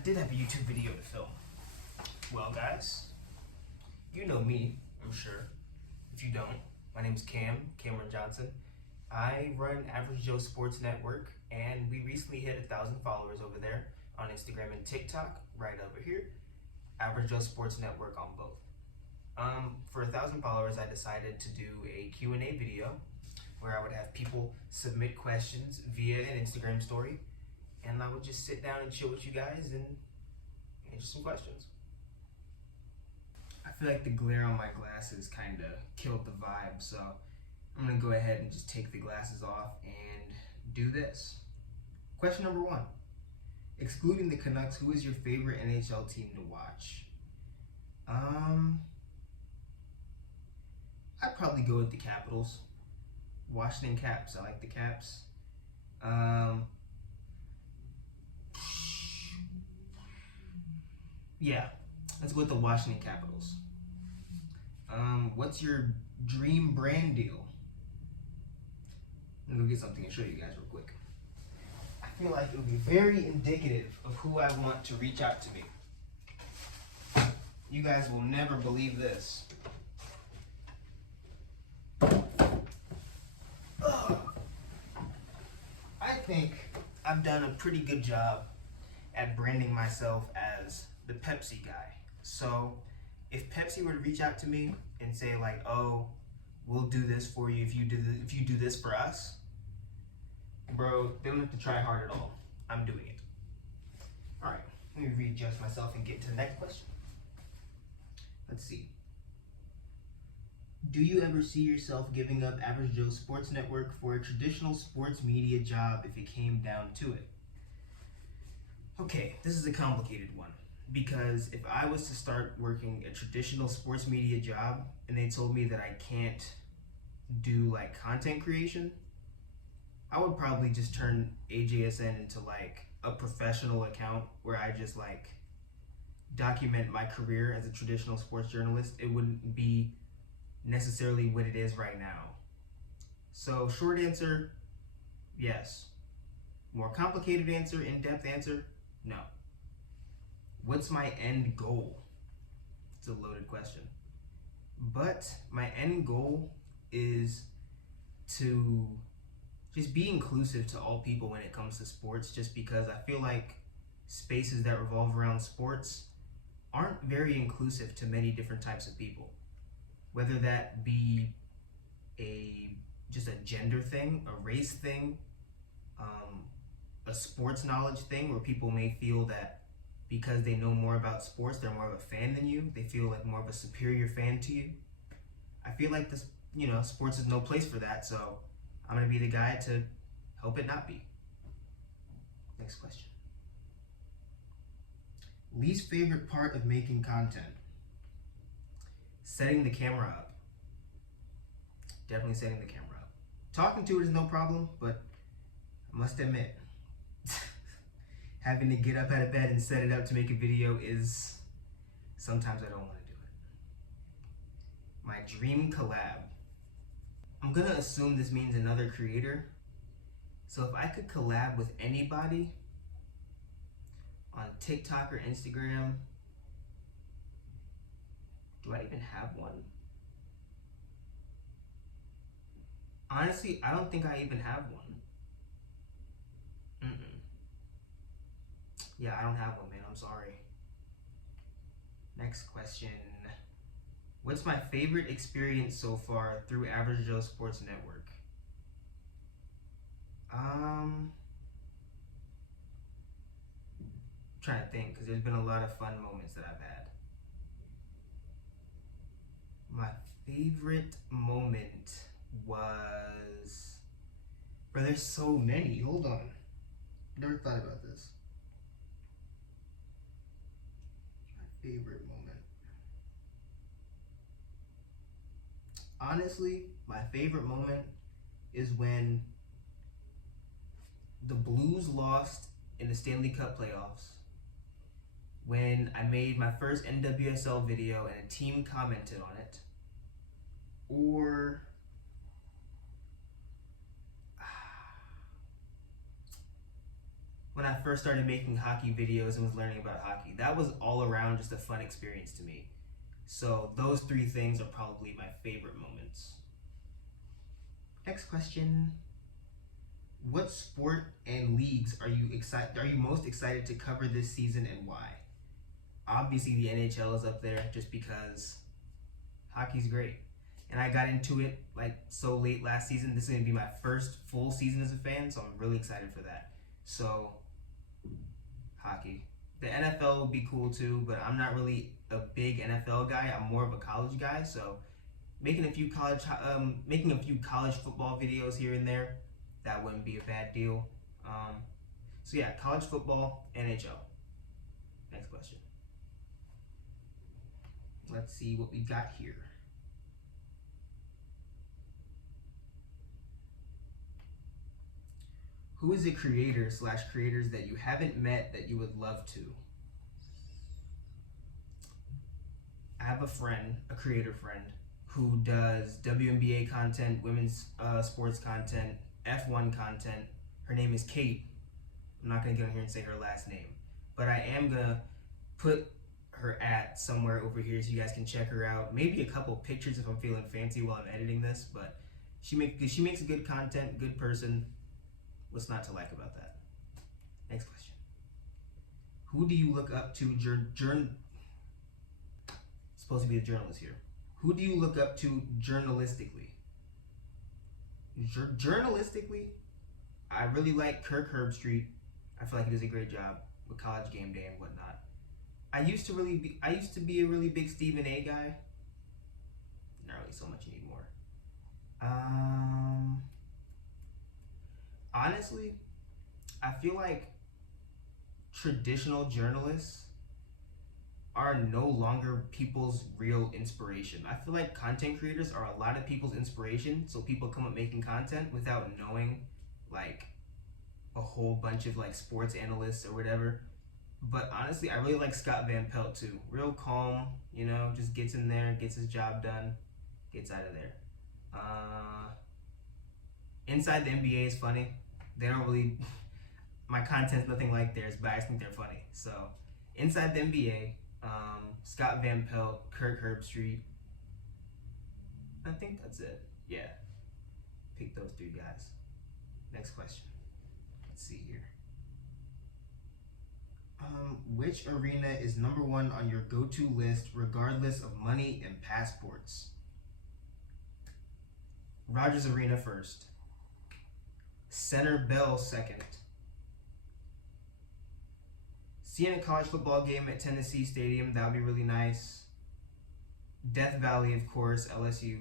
I did have a YouTube video to film. Well, guys, you know me, I'm sure. If you don't, my name's Cameron Johnson. I run Average Joe Sports Network, and we recently hit 1,000 followers over there on Instagram and TikTok, right over here. Average Joe Sports Network on both. For 1,000 followers, I decided to do a Q&A video where I would have people submit questions via an Instagram story, and I would just sit down and chill with you guys and answer some questions. I feel like the glare on my glasses kind of killed the vibe, so I'm gonna go ahead and just take the glasses off and do this. Question number 1. Excluding the Canucks, who is your favorite NHL team to watch? I'd probably go with the Capitals. Washington Caps. I like the Caps. Yeah, let's go with the Washington Capitals. What's your dream brand deal? I'm gonna go get something and show you guys real quick. I feel like it would be very indicative of who I want to reach out to me. You guys will never believe this. I think I've done a pretty good job at branding myself as the Pepsi guy. So if Pepsi were to reach out to me and say like, "Oh, we'll do this for you if you do this for us," bro, they don't have to try hard at all. I'm doing it. All right, let me readjust myself and get to the next question. Let's see. Do you ever see yourself giving up Average Joe Sports Network for a traditional sports media job if it came down to it? Okay, this is a complicated one, because if I was to start working a traditional sports media job and they told me that I can't do like content creation, I would probably just turn AJSN into like a professional account where I just like document my career as a traditional sports journalist. It wouldn't be necessarily what it is right now. So short answer, yes. More complicated answer, in-depth answer, no. What's my end goal? It's a loaded question. But my end goal is to just be inclusive to all people when it comes to sports, just because I feel like spaces that revolve around sports aren't very inclusive to many different types of people. Whether that be just a gender thing, a race thing, a sports knowledge thing, where people may feel that because they know more about sports, they're more of a fan than you. They feel like more of a superior fan to you. I feel like this, sports is no place for that, so I'm gonna be the guy to help it not be. Next question. Least favorite part of making content? Setting the camera up. Definitely setting the camera up. Talking to it is no problem, but I must admit, having to get up out of bed and set it up to make a video is, sometimes I don't want to do it. My dream collab. I'm gonna assume this means another creator. So if I could collab with anybody on TikTok or Instagram, do I even have one? Honestly, I don't think I even have one. Yeah, I don't have one, man. I'm sorry. Next question. What's my favorite experience so far through Average Joe Sports Network? Trying to think, because there's been a lot of fun moments that I've had. My favorite moment was, bro, there's so many. Hold on. Never thought about this. My favorite moment. Honestly, my favorite moment is when the Blues lost in the Stanley Cup playoffs, when I made my first NWSL video and a team commented on it, or when I first started making hockey videos and was learning about hockey. That was all around just a fun experience to me. So those three things are probably my favorite moments. Next question. What sport and leagues are you most excited to cover this season and why? Obviously the NHL is up there just because hockey's great. And I got into it like so late last season. This is going to be my first full season as a fan, so I'm really excited for that. So, hockey. The NFL would be cool too, but I'm not really a big NFL guy. I'm more of a college guy, so making a few college football videos here and there, that wouldn't be a bad deal. So yeah, college football, NHL. Next question. Let's see what we got here. Who is a creator/creators that you haven't met that you would love to? I have a creator friend, who does WNBA content, women's sports content, F1 content. Her name is Kate. I'm not going to get on here and say her last name, but I am going to put her somewhere over here so you guys can check her out. Maybe a couple pictures if I'm feeling fancy while I'm editing this, but she makes good content, good person. What's not to like about that? Next question. Who do you look up to supposed to be a journalist here. Who do you look up to journalistically? Journalistically, I really like Kirk Herbstreit. I feel like he does a great job with College Game Day and whatnot. I used to be a really big Stephen A guy. Not really so much anymore. Honestly, I feel like traditional journalists are no longer people's real inspiration. I feel like content creators are a lot of people's inspiration, so people come up making content without knowing like a whole bunch of like sports analysts or whatever. But honestly, I really like Scott Van Pelt too. Real calm, just gets in there, gets his job done, gets out of there. Inside the NBA is funny. They don't really, my content's nothing like theirs, but I just think they're funny. So, Inside the NBA, Scott Van Pelt, Kirk Herbstreit. I think that's it. Yeah. Pick those three guys. Next question. Let's see here. Which arena is number one on your go-to list regardless of money and passports? Rogers Arena first. Center Bell second. Seeing a college football game at Tennessee Stadium, that would be really nice. Death Valley, of course, LSU.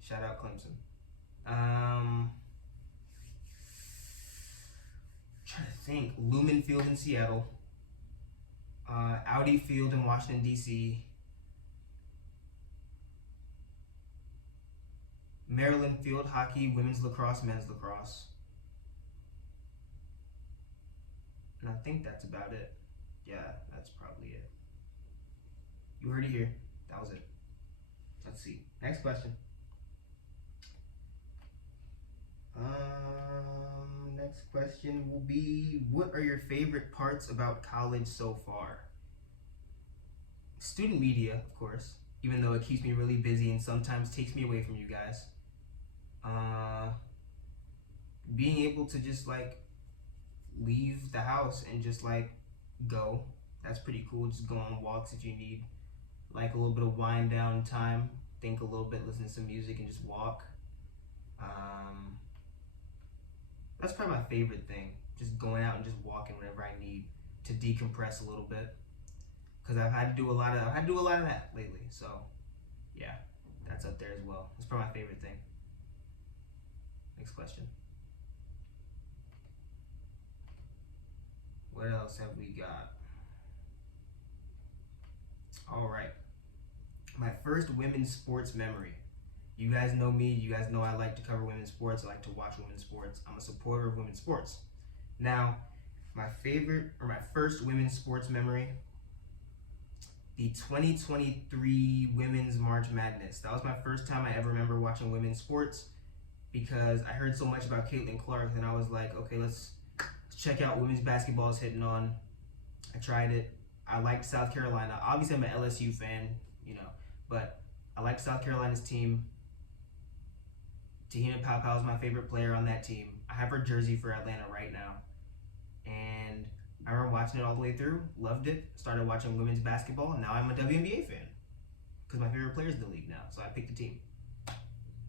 Shout out Clemson. Trying to think. Lumen Field in Seattle. Audi Field in Washington, D.C. Maryland Field Hockey, women's lacrosse, men's lacrosse. And I think that's about it. Yeah, that's probably it. You heard it here. That was it. Let's see. Next question. Next question will be, what are your favorite parts about college so far? Student media, of course, even though it keeps me really busy and sometimes takes me away from you guys. Being able to just like leave the house and just like go, that's pretty cool. Just go on walks if you need like a little bit of wind down time, think a little bit, listen to some music and just walk. That's probably my favorite thing, just going out and just walking whenever I need to decompress a little bit, because I've had to do a lot of that lately. So yeah, that's up there as well. It's probably my favorite thing. Next question. What else have we got? All right. My first women's sports memory. You guys know me. You guys know I like to cover women's sports. I like to watch women's sports. I'm a supporter of women's sports. Now, my first women's sports memory, the 2023 Women's March Madness. That was my first time I ever remember watching women's sports, because I heard so much about Caitlin Clark, and I was like, okay, let's check out women's basketball is hitting on. I tried it. I liked South Carolina. Obviously, I'm an LSU fan, but I liked South Carolina's team. Tahina Paopao is my favorite player on that team. I have her jersey for Atlanta right now. And I remember watching it all the way through, loved it, started watching women's basketball, and now I'm a WNBA fan because my favorite player's in the league now, so I picked the team.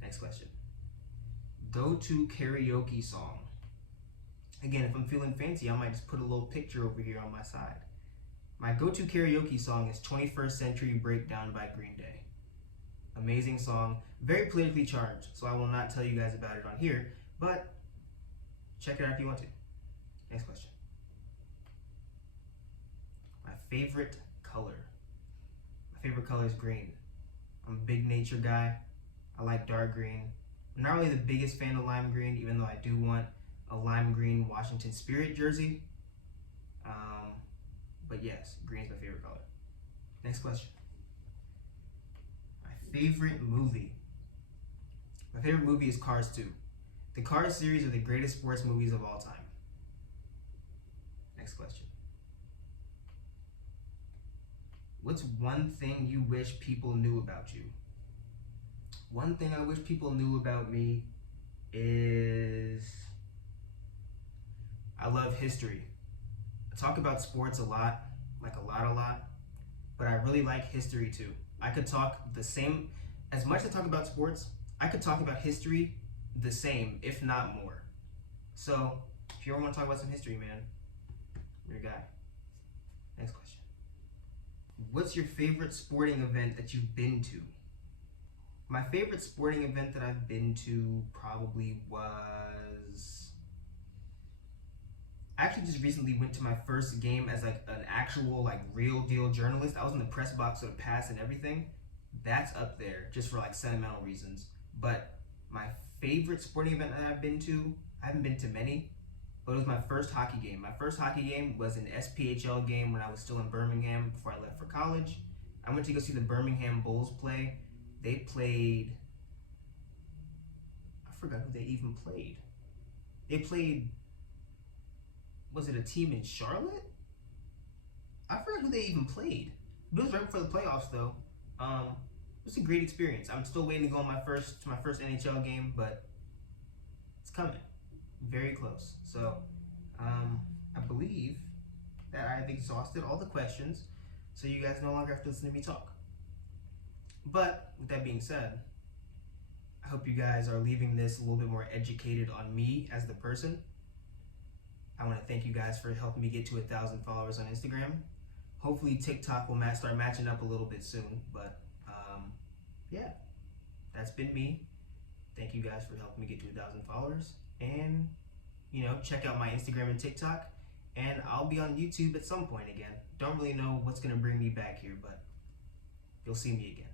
Next question. Go-to karaoke song. Again, if I'm feeling fancy, I might just put a little picture over here on my side. My go-to karaoke song is 21st Century Breakdown by Green Day. Amazing song, very politically charged, so I will not tell you guys about it on here, but check it out if you want to. Next question. My favorite color. My favorite color is green. I'm a big nature guy. I like dark green. I'm not really the biggest fan of lime green, even though I do want a lime green Washington Spirit jersey. But yes, green is my favorite color. Next question. My favorite movie. My favorite movie is Cars 2. The Cars series are the greatest sports movies of all time. Next question. What's one thing you wish people knew about you? One thing I wish people knew about me is I love history. I talk about sports a lot, like a lot, but I really like history too. I could talk the same, as much as I talk about sports, I could talk about history the same, if not more. So, if you ever want to talk about some history, man, I'm your guy. Next question. What's your favorite sporting event that you've been to? My favorite sporting event that I've been to probably was... I actually just recently went to my first game as like an actual real deal journalist. I was in the press box with a pass and everything. That's up there just for sentimental reasons. But my favorite sporting event that I've been to, I haven't been to many, but it was my first hockey game. My first hockey game was an SPHL game when I was still in Birmingham before I left for college. I went to go see the Birmingham Bulls play. They played, I forgot who they even played. They played, was it a team in Charlotte? I forgot who they even played. It was right before the playoffs though. It was a great experience. I'm still waiting to go on my first NHL game, but it's coming. Very close. So I believe that I've exhausted all the questions, so you guys no longer have to listen to me talk. But with that being said, I hope you guys are leaving this a little bit more educated on me as the person. I want to thank you guys for helping me get to 1,000 followers on Instagram. Hopefully TikTok will start matching up a little bit soon, but yeah, that's been me. Thank you guys for helping me get to 1,000 followers, and check out my Instagram and TikTok, and I'll be on YouTube at some point again. Don't really know what's gonna bring me back here, but you'll see me again.